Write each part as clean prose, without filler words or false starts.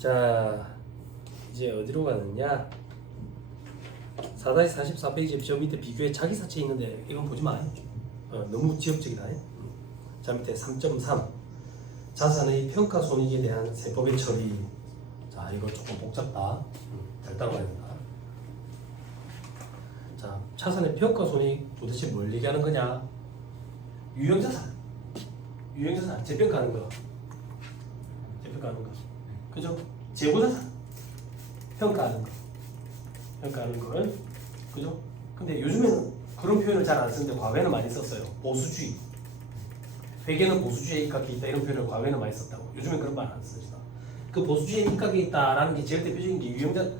자, 이제 어디로 가느냐? 4-44페이지 저 밑에 비교에 자기사체 있는데 이건 보지 마. 너무 지역적이다. 자, 밑에 3.3 자산의 평가 손익에 대한 세법의 처리. 자, 이거 조금 복잡다. 잘 따라가야 된다. 자, 자산의 평가 손익 도대체 뭘 얘기하는 거냐? 유형자산, 재평가하는 거, 그죠? 재고자산, 평가하는 걸, 그죠? 근데 요즘에는 그런 표현을 잘 안 쓰는데 과거에는 많이 썼어요. 보수주의, 회계는 보수주의에 입각해 있다 이런 표현을 과거에는 많이 썼다고. 요즘엔 그런 말 안 쓰시다. 그 보수주의에 입각해 있다라는 게 제일 대표적인 게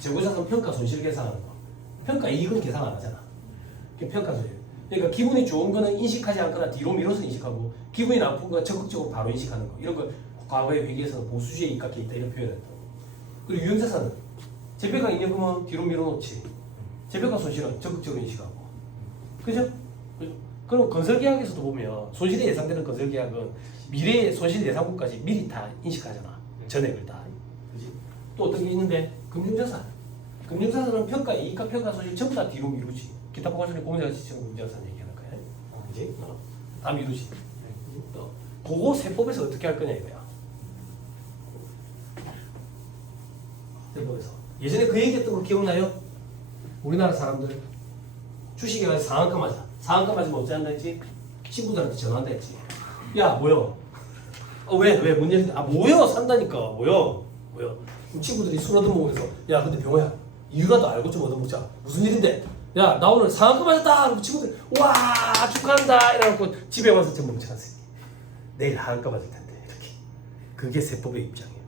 재고자산 평가 손실 계산하는 거. 평가 이익은 계산 안 하잖아. 그게 평가 손실. 그러니까 기분이 좋은 거는 인식하지 않거나 뒤로 미뤄서 인식하고 기분이 나쁜 거 적극적으로 바로 인식하는 거. 이런 거 과거의 회계에서는 보수주의에 입각해 있다 이런 표현을 했다고. 그리고 유형자산은 재평가 이익은 뒤로 밀어놓지. 재평가 손실은 적극적으로 인식하고. 그죠? 그럼 건설계약에서도 보면 손실이 예상되는 건설계약은 미래의 손실 예상분까지 미리 다 인식하잖아. 전액을 다. 그지? 또 어떤 게 있는데 금융자산. 금융자산은 평가 이익과 평가 손실 전부 다 뒤로 미루지. 기타 포괄손익 공제가 지치는 금융자산 얘기하는 거야. 그지? 다 미루지. 또 그거 세법에서 어떻게 할 거냐 이거야. 세법에서. 예전에 그 얘기했던 거 기억나요? 우리나라 사람들 주식에 가서 상한가 맞아. 상한가 맞으면 어찌 한다 했지? 친구들한테 전화한다 했지. 야 뭐여? 왜? 뭔 일인데? 뭐여? 산다니까. 뭐여? 그럼 친구들이 술 얻어먹으면서 야 근데 병호야 이유라도 알고 좀 얻어먹자. 무슨 일인데? 야 나 오늘 상한가 맞았다. 그럼 친구들이 와 축하한다 이래갖고 집에 와서 좀 멈춰놨어요. 내일 하한가 맞을 텐데 이렇게. 그게 세법의 입장이에요.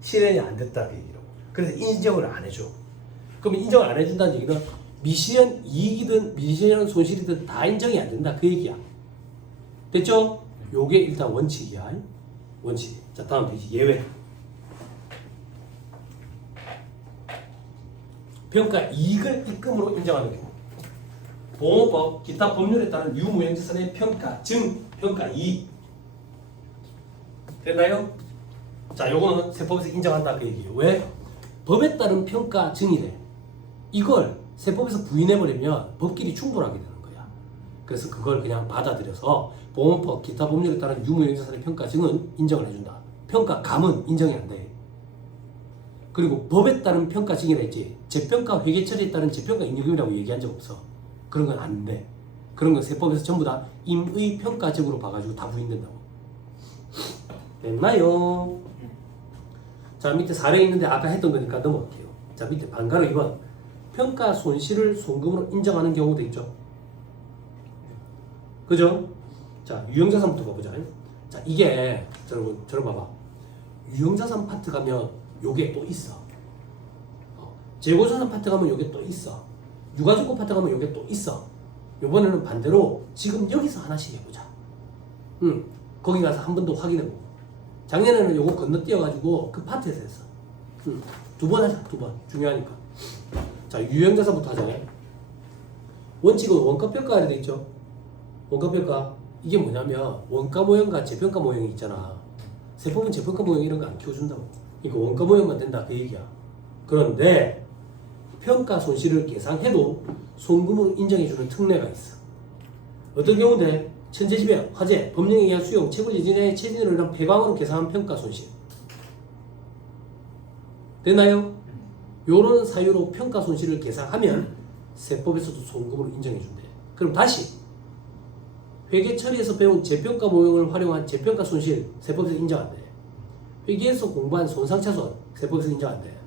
실현이 안 됐다 그 얘기라고. 그래서 인정을 안 해줘. 그러면 인정을 안 해준다는 얘기는 미실현 이익이든 미실현 손실이든 다 인정이 안 된다 그 얘기야. 됐죠? 요게 일단 원칙이야. 원칙. 자 다음 페이지 예외. 평가 이익을 입금으로 인정하는 경우. 보호법, 기타 법률에 따른 유무형자산의 평가 증, 평가 이익. 됐나요? 자 요거는 세법에서 인정한다 그 얘기예요. 왜? 법에 따른 평가 증이래. 이걸 세법에서 부인해버리면 법끼리 충돌하게 되는 거야. 그래서 그걸 그냥 받아들여서 보험법, 기타 법률에 따른 유무형자산의 평가증은 인정을 해준다. 평가감은 인정이 안 돼. 그리고 법에 따른 평가증이라 했지 재평가 회계 처리에 따른 재평가 인정금이라고 얘기한 적 없어. 그런 건 안 돼. 그런 건 세법에서 전부 다 임의 평가적으로 봐가지고 다 부인된다고. 됐나요? 자 밑에 사례 있는데 아까 했던 거니까 넘어갈게요. 자 밑에 반가로 2번 평가 손실을 송금으로 인정하는 경우도 있죠. 그죠? 자 유형자산부터 봐보자. 자 이게 여러분 저를 봐봐. 유형자산 파트 가면 요게 또 있어. 재고자산 파트 가면 요게 또 있어. 유가증권 파트 가면 요게 또 있어. 요번에는 반대로 지금 여기서 하나씩 해보자. 거기 가서 한 번 더 확인해보고. 작년에는 요거 건너뛰어가지고 그 파트에서 했어. 2번 하자. 2번 중요하니까. 자 유형자산부터 하자. 원칙은 원가평가가 되어 있죠. 원가평가 이게 뭐냐면 원가 모형과 재평가 모형이 있잖아. 세법은 재평가 모형 이런 거 안 키워준다고. 그러니까 원가 모형만 된다 그 얘기야. 그런데 평가 손실을 계상해도 송금으로 인정해주는 특례가 있어. 어떤 경우인데 천재지변, 화재, 법령에 의한 수용, 채굴예진의 체진으로 인한 폐광으로 계상한 평가 손실. 됐나요? 요런 사유로 평가 손실을 계상하면 세법에서도 송금으로 인정해준대. 그럼 다시 회계 처리에서 배운 재평가 모형을 활용한 재평가 손실 세법에서 인정 안 돼. 회계에서 공부한 손상차손 세법에서 인정 안 돼.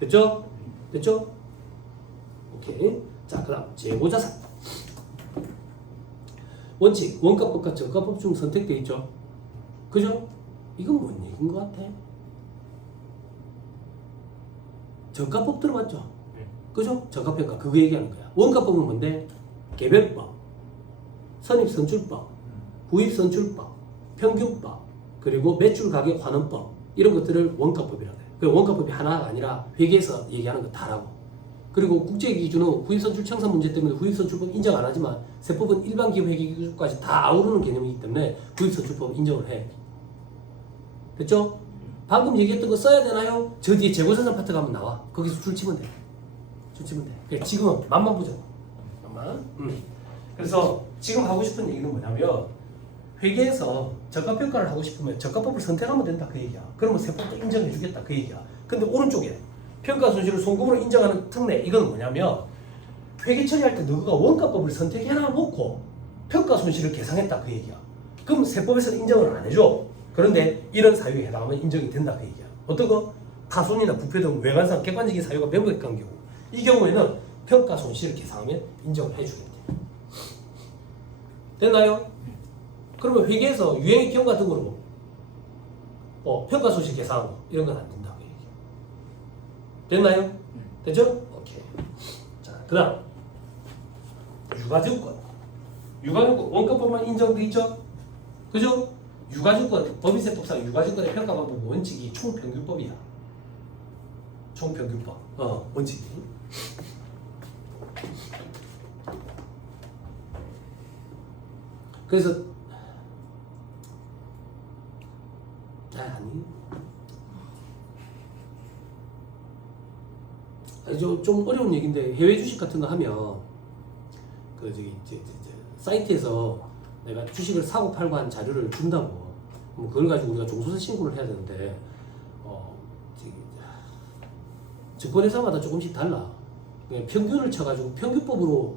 됐죠? 됐죠? 오케이. 자, 그 다음 재고자산. 원칙, 원가법과 저가법 중 선택되어 있죠. 그죠? 이건 뭔 얘기인 것 같아? 저가법 들어봤죠? 그죠? 저가평가 그거 얘기하는 거야. 원가법은 뭔데? 개별법, 선입선출법, 구입선출법, 평균법, 그리고 매출가격 환원법 이런 것들을 원가법이라고 해요. 그 원가법이 하나가 아니라 회계에서 얘기하는 거 다라고. 그리고 국제기준은 후입선출 청산 문제 때문에 후입선출법 인정 안 하지만 세법은 일반 기업 회계 기준까지 다 아우르는 개념이기 때문에 후입선출법 인정을 해. 됐죠? 방금 얘기했던 거 써야 되나요? 저 뒤에 재고생산 파트 가면 나와. 거기서 줄 치면 돼. 줄 치면 돼. 그러니까 지금은 맛만 보자. 맛만. 그래서 지금 하고 싶은 얘기는 뭐냐면 회계에서 저가평가를 하고 싶으면 저가법을 선택하면 된다 그 얘기야. 그러면 세법도 인정해 주겠다 그 얘기야. 근데 오른쪽에 평가 손실을 송금으로 인정하는 특례 이건 뭐냐면 회계 처리할 때 너가 원가법을 선택해 놔놓고 평가 손실을 계산했다 그 얘기야. 그럼 세법에서는 인정을 안 해줘. 그런데 이런 사유에 해당하면 인정이 된다 그 얘기야. 어떤 거? 파손이나 부패 등 외관상 객관적인 사유가 명백한 경우 이 경우에는 평가 손실을 계산하면 인정을 해주겠대. 됐나요? 그러면 회계에서 유행의 기업 같은 거로 평가 손실 계산하는 거 이런 건 안 된다 그 얘기야. 됐나요? 됐죠? 오케이. 자, 그다음 유가증권. 유가증권 원가법만 인정돼 있죠? 그죠? 유가증권 법인세법상 유가증권의 평가 방법 원칙이 총평균법이야. 총평균법. 원칙이. 그래서 좀 어려운 얘기인데 해외 주식 같은 거 하면 그 사이트에서 내가 주식을 사고 팔고 한 자료를 준다고. 그걸 가지고 우리가 종소세 신고를 해야 되는데 증권회사마다 조금씩 달라. 평균을 쳐가지고 평균법으로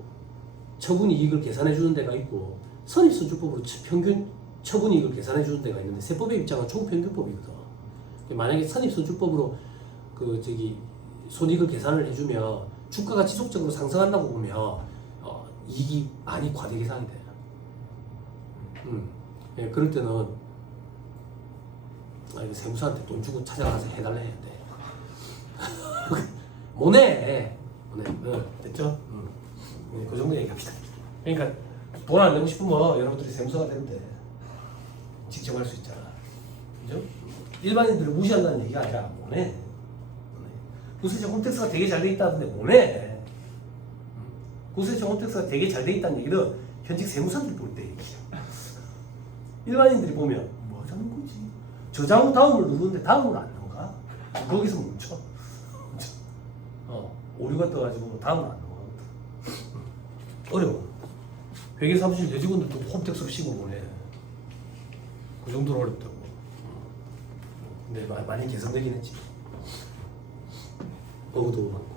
처분 이익을 계산해 주는 데가 있고 선입선출법으로 평균 처분 이익을 계산해 주는 데가 있는데 세법의 입장은 총평균법이거든. 만약에 선입선출법으로 손익을 계산을 해주면 주가가 지속적으로 상승한다고 보면 이익이 많이 과대 계산이 돼. 예, 그럴 때는 세무사한테 돈 주고 찾아가서 해달라 해야 돼. 뭐네. 됐죠? 그 정도 얘기합시다. 그러니까 돈 안 내고 싶으면 여러분들이 세무사가 되면 돼. 직접 할 수 있잖아. 그죠? 일반인들을 무시한다는 얘기가 아니라 뭐네. 구세청 홈택스가 되게 잘 돼 있다는데 뭐네. 구세청 홈택스가 되게 잘 돼 있다는 얘기는 현직 세무사들이 볼 때 얘기야. 일반인들이 보면 뭐 하자는 거지. 저장 다음을 누르는데 다음을 안 넣어가? 거기서 멈춰. 오류가 떠가지고 다음을 안 넣어. 어려워. 회계 사무실 여직원들도 홈택스로 씹어 보내. 그 정도로 어렵다고. 근데 많이 개선되긴 했지. 버그도 많고.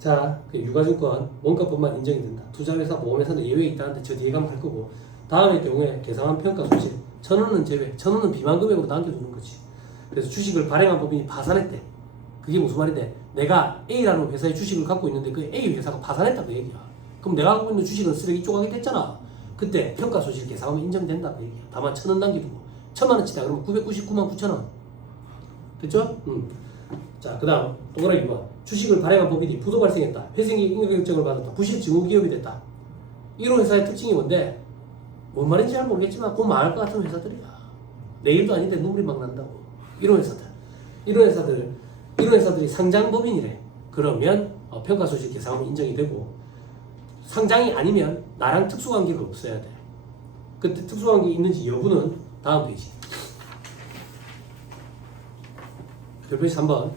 자, 유가증권 원가법만 인정이 된다. 투자회사, 보험회사는 예외에 있다는데 저 뒤에 가면 할 거고. 다음의 경우에 계산한 평가 손실 1,000원은 제외, 1,000원은 비만 금액으로 남겨두는 거지. 그래서 주식을 발행한 법인이 파산했대. 그게 무슨 말인데 내가 A라는 회사의 주식을 갖고 있는데 그 A 회사가 파산했다 그 얘기야. 그럼 내가 갖고 있는 주식은 쓰레기 조각이 됐잖아. 그때 평가 손실 계산하면 인정된다 그 얘기야. 다만 1,000원 남겨두고 1,000만 원치다 그러면 999만 9천 원. 됐죠? 자, 그 다음 동그라미 2번. 주식을 발행한 법인이 부도 발생했다. 회생이익 인가결정을 받았다. 부실 증후기업이 됐다. 이런 회사의 특징이 뭔데? 뭔 말인지 잘 모르겠지만 곧 망할 것 같은 회사들이야. 내일도 아닌데 눈물이 막 난다고. 이런 회사들이 상장법인이래. 그러면 평가 손실 계산하면 인정이 되고 상장이 아니면 나랑 특수관계가 없어야 돼. 그때 특수관계 있는지 여부는 다음 페이지. 별표지 3번.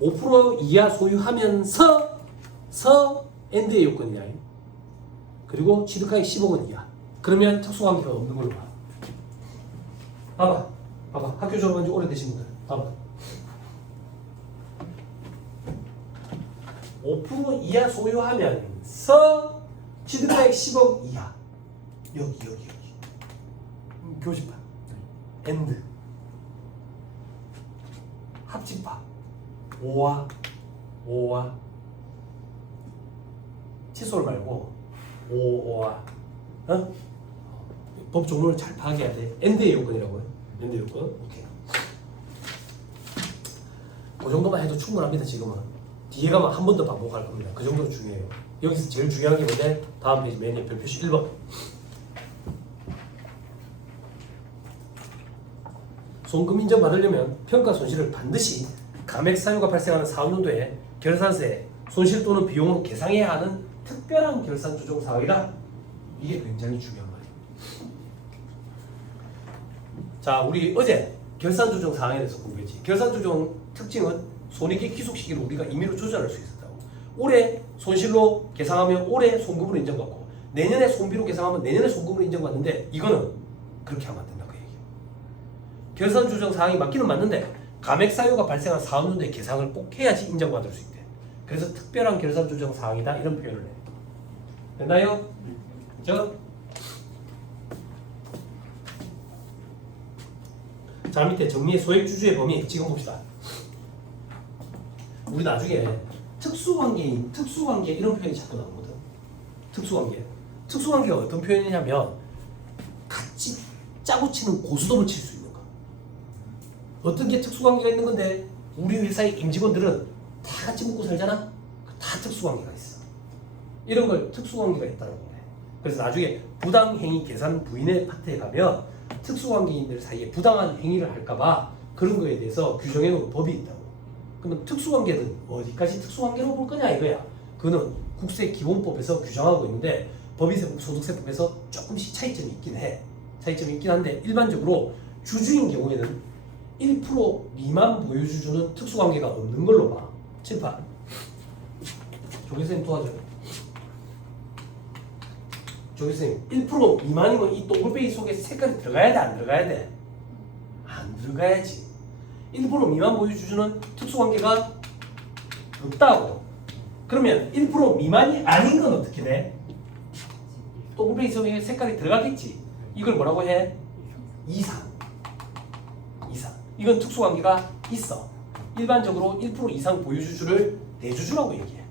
5% 이하 소유하면서 엔드의 요건이야. 그리고 취득하기 10억 원 이하. 그러면 특수관계가 없는 걸로 봐. 봐봐. 학교 졸업한 지 오래되신 분들. 봐봐. 5% 이하 소유하면서 취득가액 10억 이하. 여기. 교집합. 엔드. 합집합. 5와. 칫솔 말고 5와. 법 종류를 잘 파악해야 돼. 엔드의 요건이라고요. 엔드 요건. 오케이. 그 정도만 해도 충분합니다. 지금은. 뒤에 가면 한 번 더 반복할 겁니다. 그 정도로 중요해요. 여기서 제일 중요한 게 뭔데? 다음 페이지 맨 옆 별표시 1번. 송금 인정 받으려면 평가 손실을 반드시 감액 사유가 발생하는 사업연도에 결산세, 손실 또는 비용으로 계상해야 하는 특별한 결산 조정 사항이라. 이게 굉장히 중요한 말이에요. 자, 우리 어제 결산 조정 사항에 대해서 공부했지. 결산 조정 특징은 손익의 기속 시기를 우리가 임의로 조절할 수 있었다고. 올해 손실로 계상하면 올해 손금으로 인정받고 내년에 손비로 계상하면 내년에 손금으로 인정받는데 이거는 그렇게 하면 안 된다 그 얘기예요. 결산 조정 사항이 맞기는 맞는데 감액 사유가 발생한 사업연도의 계상을 꼭 해야지 인정받을 수 있대. 그래서 특별한 결산 조정 사항이다 이런 표현을 해. 됐나요? 자 밑에 정리의 소액주주의 범위 지금 봅시다. 우리 나중에 특수관계인 특수관계 이런 표현이 자꾸 나오거든. 특수관계가 어떤 표현이냐면 같이 짜고 치는 고스톱을 칠 수 있는 거. 어떤 게 특수관계가 있는 건데 우리 회사의 임직원들은 다 같이 먹고 살잖아. 다 특수관계가 있어. 이런 걸 특수관계가 있다고 해. 그래서 나중에 부당행위 계산 부인의 파트에 가면 특수관계인들 사이에 부당한 행위를 할까봐 그런 거에 대해서 규정해 놓은 법이 있다고. 그러면 특수관계는 어디까지 특수관계로 볼 거냐 이거야. 그거는 국세기본법에서 규정하고 있는데 법인세법, 소득세법에서 조금씩 차이점이 있긴 해. 차이점이 있긴 한데 일반적으로 주주인 경우에는 1% 미만 보유주주는 특수관계가 없는 걸로 봐. 칠판. 조교수님 도와줘요. 조교수님 1% 미만이면 이 동글뱅이 속에 색깔이 들어가야 돼? 안 들어가야 돼? 안 들어가야지. 1% 미만 보유주주는 특수관계가 없다고. 그러면 1% 미만이 아닌 건 어떻게 돼? 동글뱅이 속에 색깔이 들어가겠지. 이걸 뭐라고 해? 이상. 이건 특수관계가 있어. 일반적으로 1% 이상 보유주주를 대주주라고 얘기해.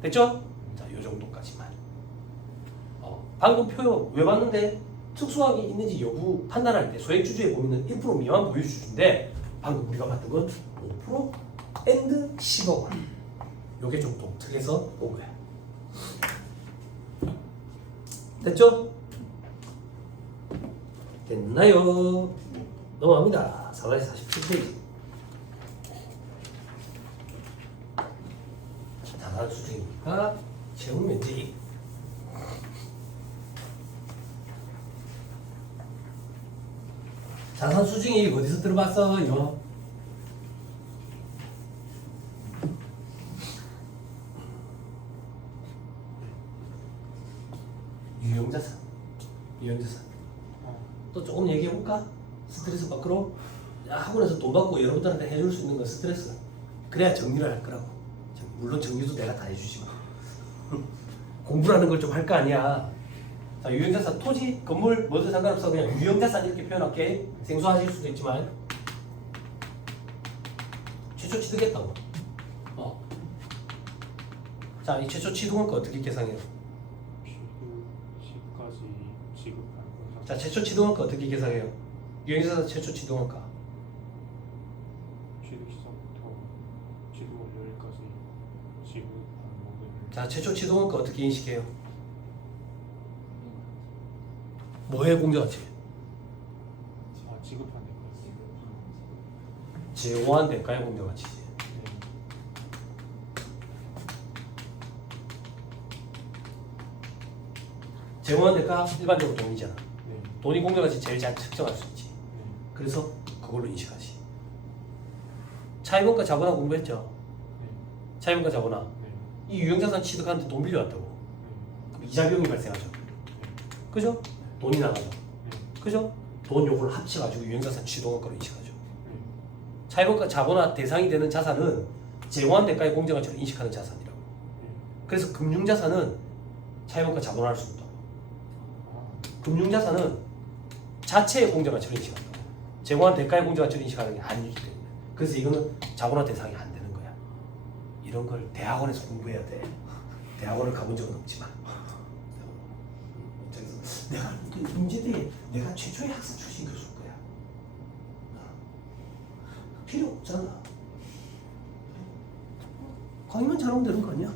됐죠? 자, 요 정도까지만. 방금 표현 왜 봤는데 특수관계 있는지 여부 판단할 때 소액주주의 범위는 1% 미만 보유주주인데 방금 우리가 봤던 건 5% and 10억 원. 요게 좀 독특해서 본 거야. 됐죠? 됐나요? 넘어갑니다. 447페이지. 자산수준이니까 채용면직. 자산수중이 어디서 들어봤어요? 유형자산. 또 조금 얘기해볼까? 스트레스 밖으로 학원에서 돈 받고 여러분들한테 해줄 수 있는 건 스트레스. 그래야 정리를 할 거라고. 물론 정리도 내가 다 해주지만 공부라는 걸 좀 할 거 아니야. 자, 유형자산, 토지, 건물 뭐든 상관없어. 그냥 유형자산 이렇게 표현할게. 생소하실 수도 있지만 최초 취득했다고. 자, 이 최초 취득원가 어떻게 계산해요? 시까지 지급한 거. 자, 최초 취득원가 어떻게 계산해요? 유형자산 최초 취득원가. 취득 시작부터 취득 완료일까지 지급한 모든. 자, 최초 취득원가 어떻게 인식해요? 뭐의 공정가치? 지급한 데까지. 제공한 대가의 공정가치지. 네. 제공한 대가 일반적으로 돈이잖아. 네. 돈이 공정가치 제일 잘 측정할 수 있지. 네. 그래서 그걸로 인식하지. 차입원가 자본화 공부했죠? 네. 차입원가 자본화. 네. 이 유형자산 취득하는데 돈 빌려왔다고. 그럼 이자 비용이 발생하죠. 그죠? 돈이 나가죠. 그죠? 돈 요걸 합쳐가지고 유형자산 취득원가로 인식하죠. 차입원가 자본화 대상이 되는 자산은 제공한 대가의 공정가치를 인식하는 자산이라고. 그래서 금융자산은 차입원가 자본화할 수 없다고. 금융자산은 자체의 공정가치를 인식한다고. 제공한 대가의 공정가치를 인식하는 게 아니기 때문에. 그래서 이거는 자본화 대상이 안 되는 거야. 이런 걸 대학원에서 공부해야 돼. 대학원을 가본 적은 없지만. 내가 임제대에 내가 최초의 학생 출신 교수일 거야. 필요 없잖아. 강의만 잘하면 되는 거 아니야?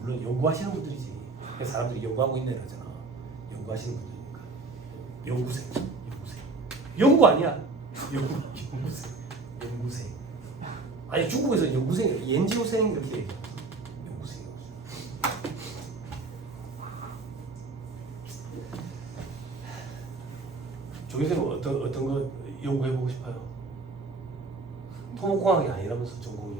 물론 연구하시는 분들이지. 그래서 사람들이 연구하고 있네 그러잖아. 연구하시는 분들이니까. 연구생. 연구 아니야. 연구생. 아니 중국에서 연구생, 연지호생 이렇게 얘기해. 연구생. 조교쌤은 어떤 거 연구해보고 싶어요? 토목공학이 아니라면서 전공이.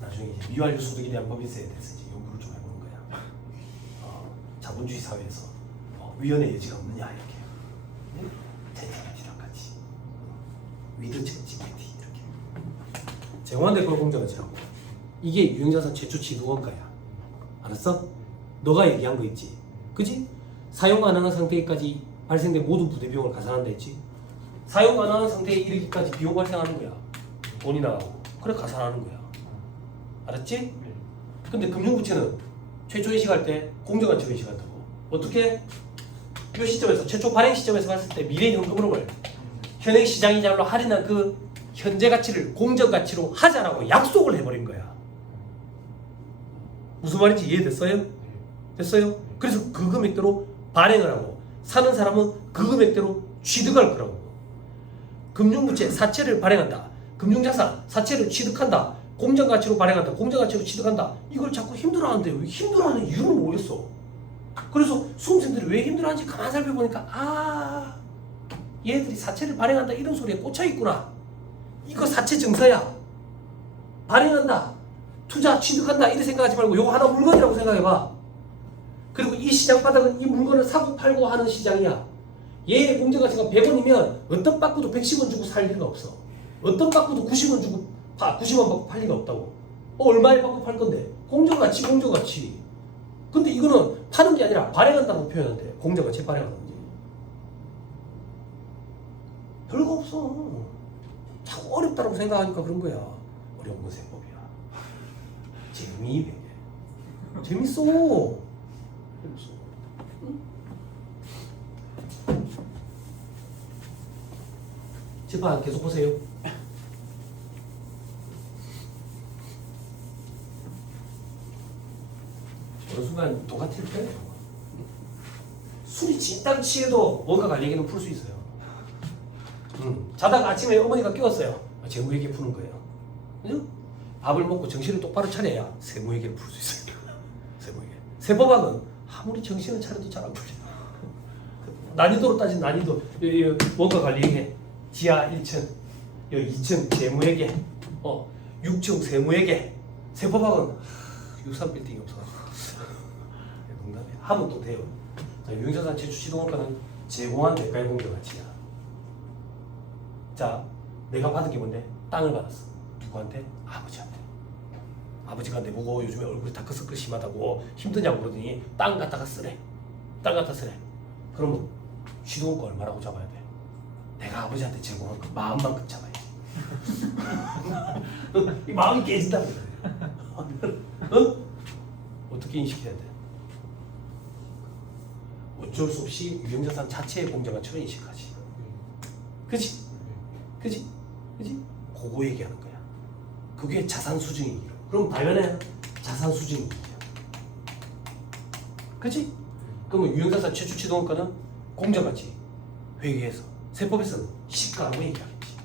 나중에 이제 미완료 소득에 대한 법인세에 대해서 이제 연구를 좀 해보는 거야. 자본주의 사회에서 위헌의 여지가 없느냐 이렇게. 네? 챗GPT랑 같이. 위드 챗GPT 이렇게. 제공한대 그걸 공정하지라고. 이게 유형자산 최초 취득원가야. 알았어? 너가 얘기한 거 있지? 그지? 사용 가능한 상태까지 발생된 모든 부대 비용을 가산한다 했지? 사용 가능한 상태에 이르기까지 비용 발생하는 거야. 돈이 나가고. 그래 가산하는 거야. 알았지? 네. 근데 금융부채는 최초 인식할 때 공정가치로 인식한다고. 어떻게? 이 시점에서 최초 발행 시점에서 봤을 때 미래 현금흐름을 현행 시장이자로 할인한 그 현재 가치를 공정가치로 하자라고 약속을 해버린 거야. 무슨 말인지 이해됐어요? 네. 됐어요? 그래서 그 금액대로 발행을 하고 사는 사람은 그 금액대로 취득할 거라고. 금융부채 사채를 발행한다. 금융자산 사채를 취득한다. 공정가치로 발행한다. 공정가치로 취득한다. 이걸 자꾸 힘들어하는데 왜 힘들어하는 이유를 모르겠어. 그래서 수험생들이 왜 힘들어하는지 가만 살펴보니까 얘들이 사채를 발행한다 이런 소리에 꽂혀 있구나. 이거 사채 증서야. 발행한다. 투자 취득한다 이렇게 생각하지 말고 이거 하나 물건이라고 생각해봐. 그리고 이 시장 바닥은 이 물건을 사고 팔고 하는 시장이야. 얘의 공정가치가 100원이면 어떤 빠꾸도 110원 주고 살 리가 없어. 어떤 빠꾸도 90원 주고 90원 받고 팔 리가 없다고. 얼마에 받고 팔 건데? 공정가치. 근데 이거는 파는 게 아니라 발행한다고 표현한대. 공정가치 발행하는 거지. 별거 없어. 자꾸 어렵다고 생각하니까 그런 거야. 어려운 건 세법이야. 재미있게. 재밌어. 응? 재판 계속 보세요. 어느 순간 똑같을 거예요. 술이 진땀 취해도 원가 관리 얘기는 풀 수 있어요. 자다가 아침에 어머니가 깨웠어요. 재무 얘기 푸는 거예요. 그죠? 밥을 먹고 정신을 똑바로 차려야 세무 얘기를 풀 수 있어요. 세무 얘기. 세법학은 아무리 정신을 차려도 잘 안 풀려. 난이도로 따진 난이도. 원가 관리 얘기. 지하 1층, 여기 2층 재무회계, 6층 세무회계. 세법학은 63빌딩이 없어가지고 농담이야. 하면 또 돼요. 자, 유형자산 최초 시동원가는 제공한 대가의 공정가치야. 자, 내가 받은 게 뭔데? 땅을 받았어. 누구한테? 아버지한테. 아버지가 내보고 요즘에 얼굴이 다크서클 심하다고 힘드냐고 그러더니 땅 갖다가 쓰래. 땅 갖다 쓰래. 그러면 시동원가 얼마라고 잡아야 돼? 내가 아버지한테 제공한 그 마음만큼 잡아야지. 이 마음이 깨진다고 그래. 어떻게 인식해야 돼? 어쩔 수 없이 유형자산 자체의 공정가치로 인식하지. 그지? 그지? 그지? 그거 얘기하는 거야. 그게 자산 수증이기로. 그럼 당연해. 자산 수증이기야. 그지? 그러면 유형자산 최초 취득원가는 공정가치 회계에서 세법에서는 시가라고 얘기하겠지.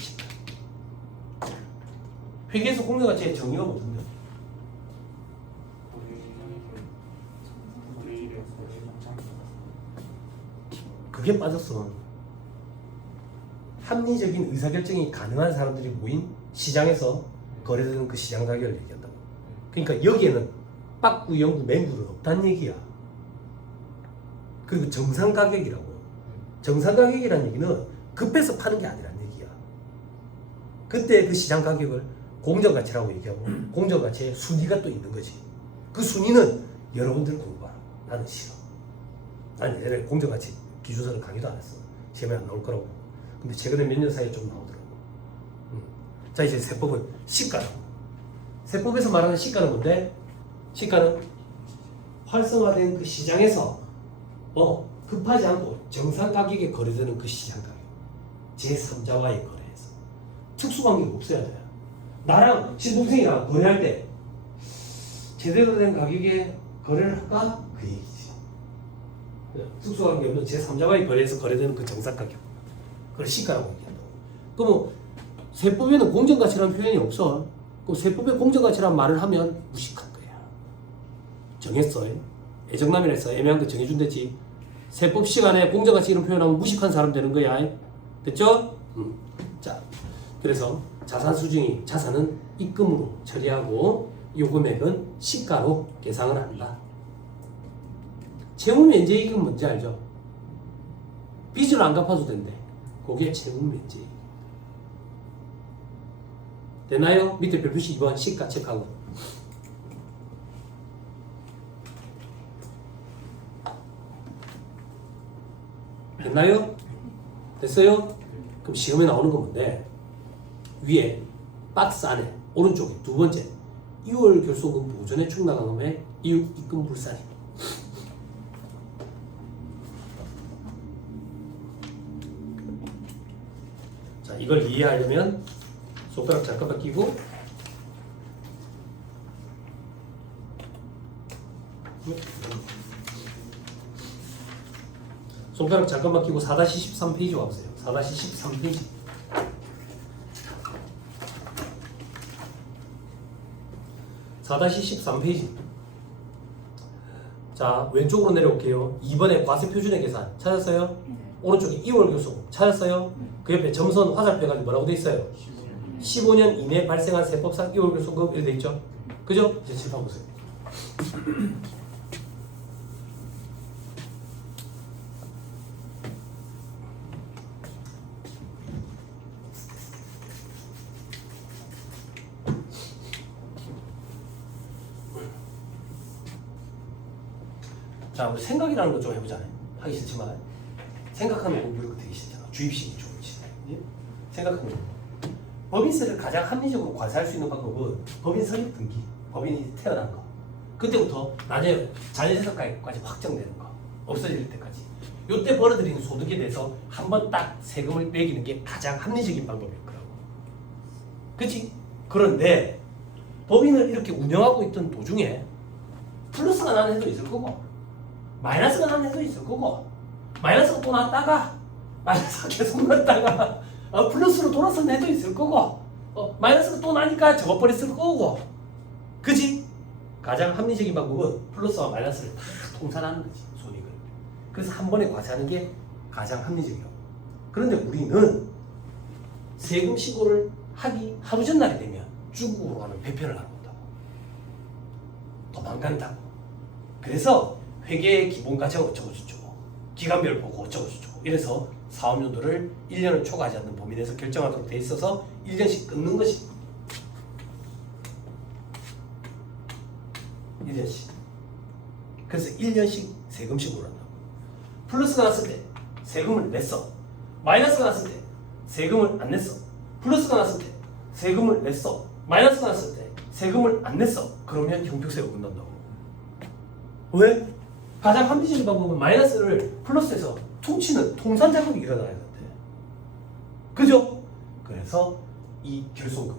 시가. 회계에서 공정가치의 정의가 뭐든요? 그게 빠졌어. 합리적인 의사결정이 가능한 사람들이 모인 시장에서 거래되는 그 시장 가격을 얘기한다고. 그러니까 여기에는 빠꾸, 영구, 맹구는 없다는 얘기야. 그리고 정상 가격이라고. 정상 가격이라는 얘기는 급해서 파는 게 아니라는 얘기야. 그때 그 시장 가격을 공정가치라고 얘기하고 공정가치에 순위가 또 있는 거지. 그 순위는 여러분들 공부하라. 나는 싫어. 난 예전에 공정가치 기준서는 강의도 안 했어. 시험에 안 나올 거라고. 근데 최근에 몇 년 사이에 좀 나오더라고. 자, 이제 세법은 시가라고. 세법에서 말하는 시가는 뭔데? 시가는 활성화된 그 시장에서 급하지 않고 정상 가격에 거래되는 그 시장 가격. 제3자와의 거래에서. 특수관계가 없어야 돼. 나랑 신동생이랑 거래할 때 제대로 된 가격에 거래를 할까? 그 얘기지. 특수관계 없는 제3자와의 거래에서 거래되는 그 정상 가격. 그걸 시가라고 얘기한다고. 그럼 세법에는 공정가치라는 표현이 없어. 그럼 세법에 공정가치라는 말을 하면 무식한 거야. 정했어. 애정남이라서 애매한 거 정해준댔지. 세법 시간에 공정가치 이런 표현하면 무식한 사람 되는 거야. 됐죠? 자, 그래서 자산 수증이 자산은 입금으로 처리하고 요 금액은 시가로 계상을 한다. 채무 면제이익은 뭔지 알죠? 빚을 안 갚아도 된대. 그게 채무 면제이익. 됐나요? 밑에 별표시 2번 시가 체크하고. 됐나요? 됐어요? 그럼 시험에 나오는 건 뭔데? 위에 박스 안에 오른쪽에 두 번째 2월 결손금 보전에 충당금의 이유 입금 불산이. 자, 이걸 이해하려면 손가락 잠깐만 끼고 손가락 잠깐만 끼고 4-13페이지 와보세요. 4-13페이지. 자, 왼쪽으로 내려올게요. 2번에 과세 표준의 계산 찾았어요? 오른쪽에 2월 교수금 찾았어요? 그 옆에 점선 화살표가 뭐라고 돼 있어요? 15년 이내에 발생한 세법상 2월 교수금 이렇게 돼 있죠? 그죠? 이제 칠판 보세요. 자, 우리 생각이라는 거 좀 해보잖아요. 하기 싫지만 생각하는 공부를 되게 싫잖아. 주입식이 좀 싫다. 생각하는 공부. 법인세를 가장 합리적으로 과세할 수 있는 방법은 법인 설립 등기, 법인이 태어난 거. 그때부터 나중에 자녀세습까지 확정되는 거, 없어질 때까지. 요때 벌어들이는 소득에 대해서 한 번 딱 세금을 매기는 게 가장 합리적인 방법일 거라고. 그치? 그런데 법인을 이렇게 운영하고 있던 도중에 플러스가 나는 해도 있을 거고 마이너스가 나는 해도 있을 거고 마이너스가 또 났다가 마이너스가 계속 났다가 플러스로 돌아선 해도 있을 거고 마이너스가 또 나니까 적어버렸을 거고. 그지? 가장 합리적인 방법은 플러스와 마이너스를 다 통산하는 거지, 손익을. 그래서 한 번에 과세하는 게 가장 합리적이라고. 그런데 우리는 세금 신고를 하기 하루 전날이 되면 중국으로 가는 배편을 하는 거다고. 도망간다고. 그래서 회계의 기본가치가 어쩌고저쩌고 기간별 보고 어쩌고저쩌고 이래서 사업연도를 1년을 초과하지 않는 범위 내에서 결정하도록 돼 있어서 1년씩 끊는 것이 1년씩. 그래서 1년씩 세금신고를 한다고. 플러스가 났을 때 세금을 냈어. 마이너스가 났을 때 세금을 안 냈어. 플러스가 났을 때 세금을 냈어. 마이너스가 났을 때 세금을 안 냈어. 그러면 형평세가 끝난다고. 왜? 가장 합리적인 방법은 마이너스를 플러스에서 퉁치는 통산 작업이 일어나야 되는데. 그죠? 그래서 이 결손금,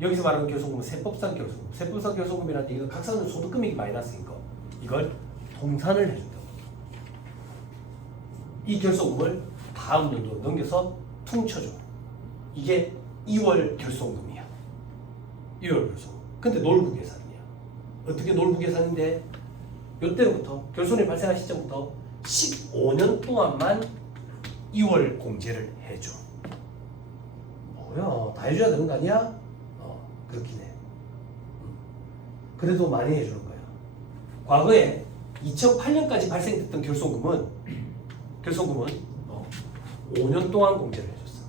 여기서 말하는 결손금은 세법상 결손금, 세법상 결손금이라는 게 이거 각사는 소득금액이 마이너스인 거, 이걸 통산을 해준다고. 이 결손금을 다음 연도로 넘겨서 퉁쳐줘. 이게 2월 결손금이야. 2월 결손금. 근데 놀부 계산이야. 어떻게 놀부 계산인데? 이때로부터 결손이 발생한 시점부터 15년 동안만 2월 공제를 해줘. 뭐야, 다 해줘야 되는 거 아니야? 그렇긴 해. 그래도 많이 해주는 거야. 과거에 2008년까지 발생됐던 결손금은 5년 동안 공제를 해줬어.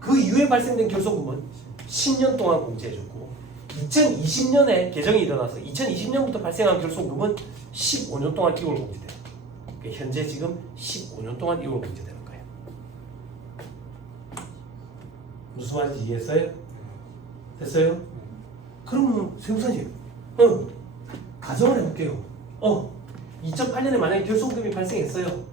그 이후에 발생된 결손금은 10년 동안 공제해줬고 2020년에 개정이 일어나서 2020년부터 발생한 결손금은 15년 동안 2월 공제돼요. 그러니까 현재 지금 15년 동안 2월 공제되는 거예요. 무슨 말인지 이해했어요? 됐어요? 그러면 세무사님, 가정을 해볼게요. 2008년에 만약에 결손금이 발생했어요.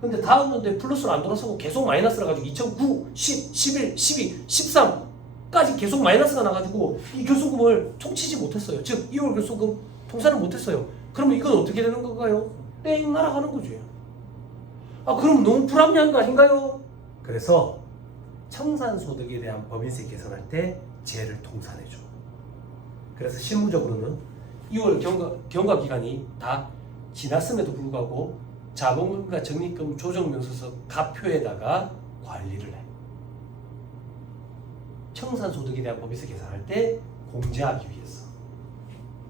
근데 다음 연도에 플러스로 안 돌아서고 계속 마이너스라 가지고 2009, 10, 11, 12, 13까지 계속 마이너스가 나가지고 이 결손금을 퉁치지 못했어요. 즉 2월 결손금 통산을 못했어요. 그러면 이건 어떻게 되는 건가요? 땡 날아가는 거지. 그럼 너무 불합리한 거 아닌가요? 그래서 청산소득에 대한 법인세 계산할 때 재를 통산해줘. 그래서 실무적으로는 2월 경과 기간이 다 지났음에도 불구하고 자본금과 적립금 조정명세서 가표에다가 관리를 해. 청산소득에 대한 법에서 계산할 때 공제하기 위해서.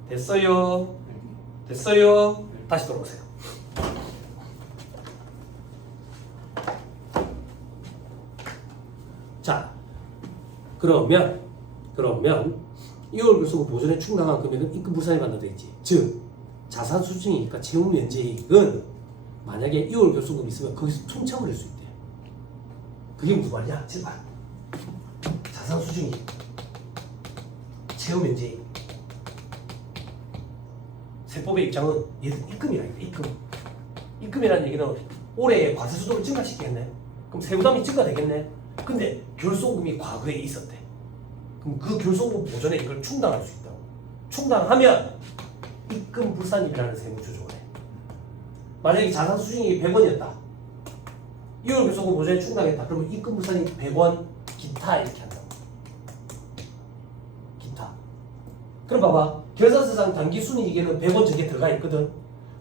됐어요? 됐어요? 다시 돌아오세요. 자, 그러면 2월 결손금 보전에 충당한 금액은 임금 불산이 받는다 했지. 즉 자산 수증이니까 채무 면제이익은 만약에 2월 결손금 있으면 거기서 통참을 할 수 있대. 그게 무슨 말이야? 제발. 자산 수증이 채무 면제이익. 세법의 입장은 얘들 입금이라니까. 입금이라는 얘기는 올해 과세수도를 증가시키겠네. 그럼 세부담이 증가되겠네. 근데 결손금이 과거에 있었대. 그럼 그 결손금 보전에 이걸 충당할 수 있다고. 충당하면 입금 불산입이라는 세무 조정을 해. 만약에 자산 수준이 100원이었다. 2월 결손금 보전에 충당했다. 그러면 입금 불산이 100원 기타 이렇게 한다고. 기타. 그럼 봐봐. 결산서상 당기순이익에는 100원 저게 들어가 있거든.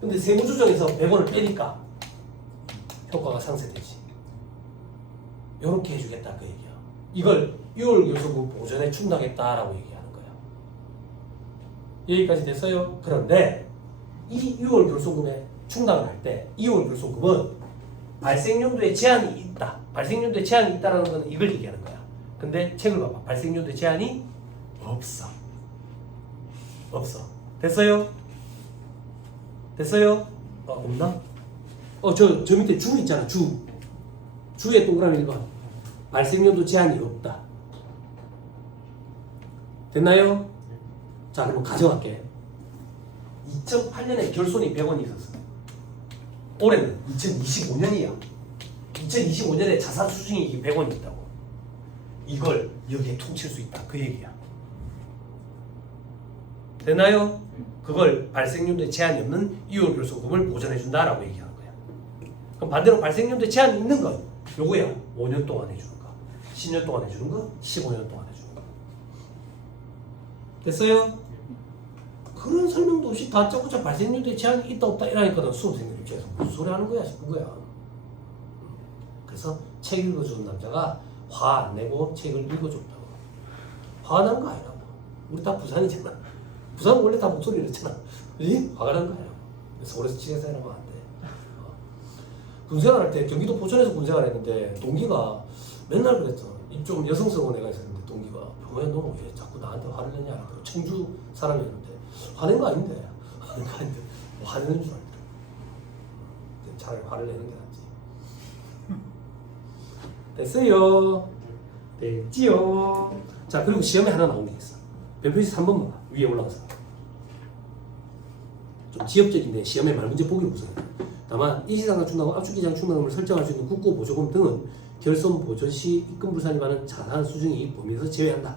근데 세무 조정에서 100원을 빼니까 효과가 상쇄되지. 요렇게 해주겠다 그 얘기야. 이걸 6월 결손금 보전에 충당했다라고 얘기하는 거야. 여기까지 됐어요? 그런데 이 6월 결손금에 충당을 할 때 2월 결손금은 발생연도에 제한이 있다. 발생연도에 제한이 있다라는 건 이걸 얘기하는 거야. 근데 책을 봐봐. 발생연도에 제한이 없어. 됐어요? 됐어요? 없나? 저 밑에 주 있잖아. 주에 동그라미 1번. 발생연도 제한이 없다. 됐나요? 자, 그럼 가정할게. 2008년에 결손이 100원이 있었어. 올해는 2025년이야. 2025년에 자산 수준이 100원이 있다고. 이걸 여기에 퉁칠 수 있다. 그 얘기야. 됐나요? 그걸 발생연도에 제한이 없는 2월 결손금을 보전해준다라고 얘기하는 거야. 그럼 반대로 발생연도에 제한이 있는 건 요거야. 5년 동안 해주는 거. 10년 동안 해주는 거. 15년 동안 해주는 거. 됐어요? 그런 설명도 없이 다짜고짜 발생연도에 제한이 있다 없다 이러니까 수험생들 입장에서 무슨 소리 하는 거야 싶은 거야. 그래서 책 읽어주는 남자가 화 안 내고 책을 읽어줬다고. 화난 거 아니라고. 우리 다 부산이잖아. 부산은 원래 다 목소리 이렇잖아. 그지? 화가 난 거야. 서울에서 지내서 이러면 안 돼. 군생활 할 때 경기도 포천에서 군생활 했는데 동기가 맨날 그랬어. 좀 여성스러운 애가 있었는데 동기가 병호야 너 왜 자꾸 나한테 화를 내냐. 청주 사람이었는데 화낸 거 아닌데. 화낸 거 아닌데 화내는 줄 알았다. 차라리 화를 내는 게 낫지. 됐어요. 됐지요. 자, 그리고 시험에 하나 나온 게 있어. 별표시 3번 봐봐. 위에 올라가서. 좀 지엽적인데 시험에 말문제 보기로 구성해. 다만 이시상과 충당금, 압축기장 충당금을 설정할 수 있는 국고 보조금 등은 결손 보전 시 입금 불산이 많은 자산 수증이 범위에서 제외한다.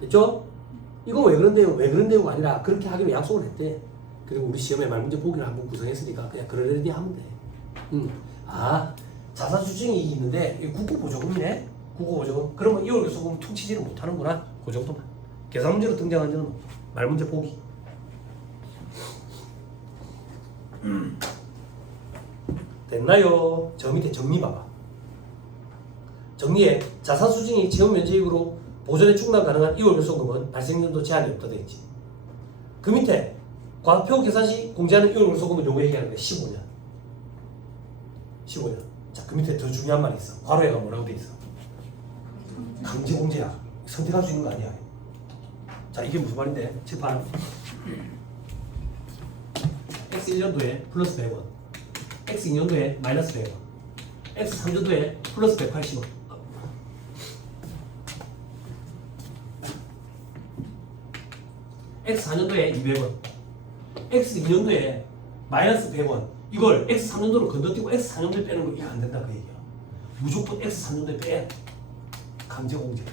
됐죠? 이거 왜 그런데요? 왜 그런데요가 아니라 그렇게 하기로 약속을 했대. 그리고 우리 시험에 말문제 보기를 한번 구성했으니까 그냥 그러려니 하면 돼. 자산 수증이 있는데 이 국고 보조금이네. 국고 보조금. 그러면 2월 결손금 퉁치지를 못하는구나. 그 정도만. 계산 문제로 등장한 적은 말문제 보기. 됐나요? 저 밑에 정리 봐봐. 정리에 자산 수증이 채무 면제익으로 보전에 충당 가능한 2월 결손금은 발생연도 제한이 없다 되어 있지. 그 밑에 과표 계산 시 공제하는 2월 결손금은 요거 얘기하는 거야. 15년. 자, 그 밑에 더 중요한 말이 있어. 괄호에가 뭐라고 돼 있어? 강제 공제야. 선택할 수 있는 거 아니야. 자, 이게 무슨 말인데? 칠판. X1년도에 플러스 100원, X2년도에 마이너스 100원, X3년도에 플러스 180원. X4년도에 200원, X2년도에 마이너스 100원. 이걸 X3년도로 건너뛰고 X4년도에 빼는 거 이거 안 된다 그 얘기야. 무조건 X3년도에 빼. 강제공제야.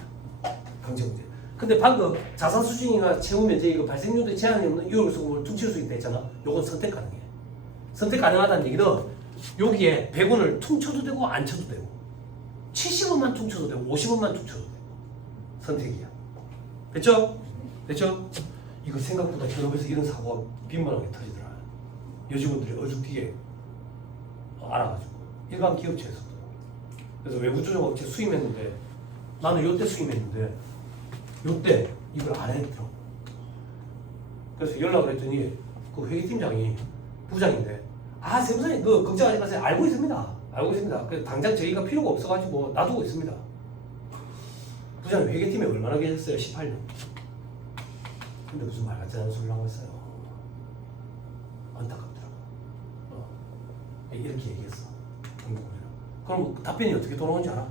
강제공제. 근데 방금 자산 수준이나 채무 면제 이거 발생연도에 제한이 없는 2월 결손금을 퉁칠 수 있다 했잖아. 요건 선택 가능해. 선택 가능하다는 얘기는 여기에 100원을 퉁쳐도 되고 안 쳐도 되고 70원만 퉁쳐도 되고 50원만 퉁쳐도 되고 선택이야. 됐죠? 됐죠? 이거 생각보다 현업에서 이런 사고가 빈번하게 터지더라. 여직원들이 어줍디게 알아가지고 일반 기업체에서도. 그래서 외부 조정 업체 수임했는데 나는 요때 수임했는데 요때 이걸 안 했더라. 그래서 연락을 했더니 그 회계팀장이 부장인데 세무사님 그 걱정하지 마세요. 알고 있습니다. 알고 있습니다. 그래서 당장 저희가 필요가 없어가지고 놔두고 있습니다. 부장님 회계팀에 얼마나 계셨어요? 18년. 근데 무슨 말 같지 않은 소리를 하고 있어요. 안타깝더라고. 이렇게 얘기했어. 그럼 답변이 어떻게 돌아오는지 알아?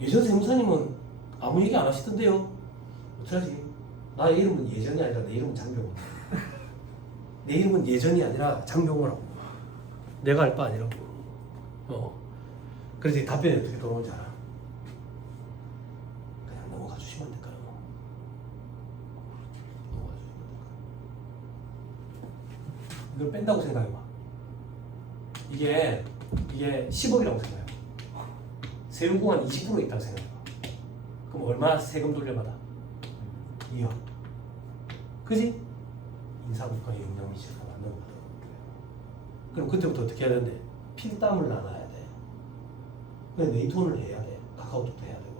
예전 세무사님은 아무 얘기 안 하시던데요. 어떡하지? 나의 이름은 예전이 아니라 내 이름은 장병호. 내 이름은 예전이 아니라 장병호라고. 내가 알 바 아니라고. 그래서 이 답변이 어떻게 돌아오는지 알아? 그냥 넘어가 주시면 안 될까요? 넘어가 주시면 안 될까요? 이걸 뺀다고 생각해봐. 이게 10억이라고 생각해봐. 세율공한 20% 있다고 생각해봐. 그럼 얼마나 세금 돌려받아? 2억. 그지? 인사국가의 영향미치가 맞는 거다. 그럼 그때부터 어떻게 해야 되는데? 필담을 나눠야 돼. 그래 네이트온을 해야 돼. 카카오톡도 해야 되고.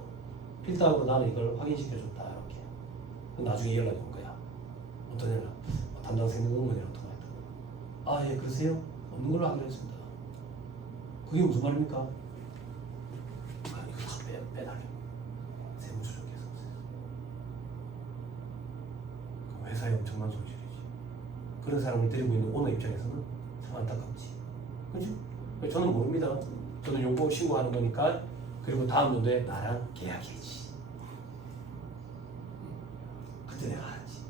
필담으로 나는 이걸 확인시켜줬다. 이렇게. 나중에 연락이 온 거야. 어떤 연락? 담당 세무공무원이랑 통화했다고. 예, 그러세요? 없는 걸로 하기로 했습니다. 그게 무슨 말입니까? 이거 다 빼달래. 세무조정께서. 회사에 엄청난 손실이지. 그런 사람을 데리고 있는 오너 입장에서는 참 안타깝지. 그지? 저는 모릅니다. 저는 용법 신고하는 거니까. 그리고 다음 연도에 나랑 계약이지. 그때 내가 알았지.